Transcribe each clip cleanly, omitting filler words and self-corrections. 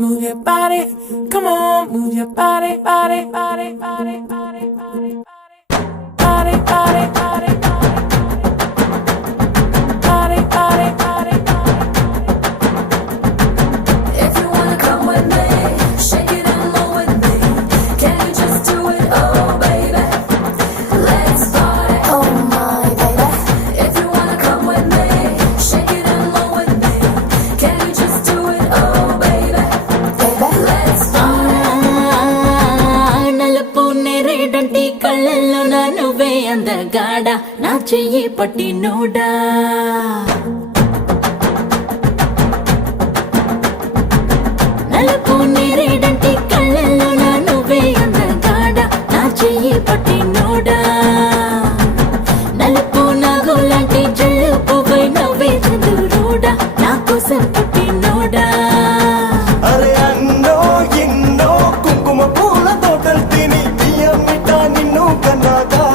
move your body. Come on, move your body, body, body, body, body, body, body, body, body, body, body, body, body. If you wanna come with me, shake it and roll with me. Can you just do it, oh baby? Let's party, oh my baby. If you wanna come with me, shake it and roll with me. Can you just do it, oh baby? Let's party. నలుపు నేరేడంటి కళ్ళల్లో నా నువ్వే అందగాడ నా చెయ్యి పట్టి NUDA నలుపు నేరేడంటి కళ్ళల్లో నా నువ్వే అందగాడ నా చెయ్యి పట్టి నోడా నలుపు నాగులాంటి జల్లు పువ్వై నవ్వే చంద్రుడా నా కోసం పుట్టి నోడా అరే అన్నో ఎన్నో కుంకుమ పూల తోటలు తిని బియ్యమిట నిన్ను కన్నాగా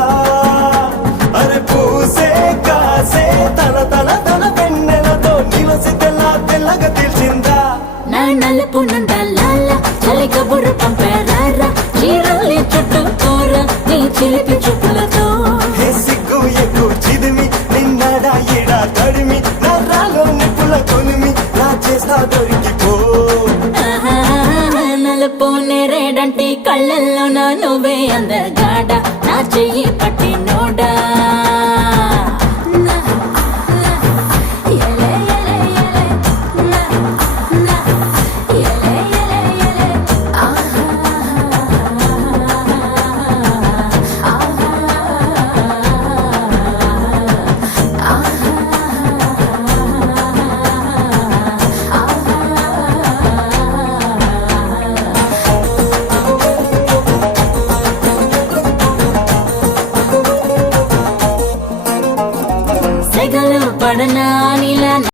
అరే పూసే కాసే తన తన తన వెన్నెలతో నిలసి తెల్లగా తెలిసిందా నా నలుపు నందలాల చలి కబురు పంపారా చీరల్ని చుట్టుకోర నీ చిలిపి చూపులతో హే సిగ్గు ఎక్కువ చిదిమి నిన్నడా ఎడా తడిమి నరాలో నిప్పుల కొలిమి నా చేస్తా దొరికిపో ఆహా, నలుపు నేరేడంటి కళ్ళల్లో నా నువ్వే అందగాడ నా చెయ్యి పట్టి NUDA Yele, yele, yele. Na, na. Yele, yele, yele. Aha. సెగలు పడనా నీలా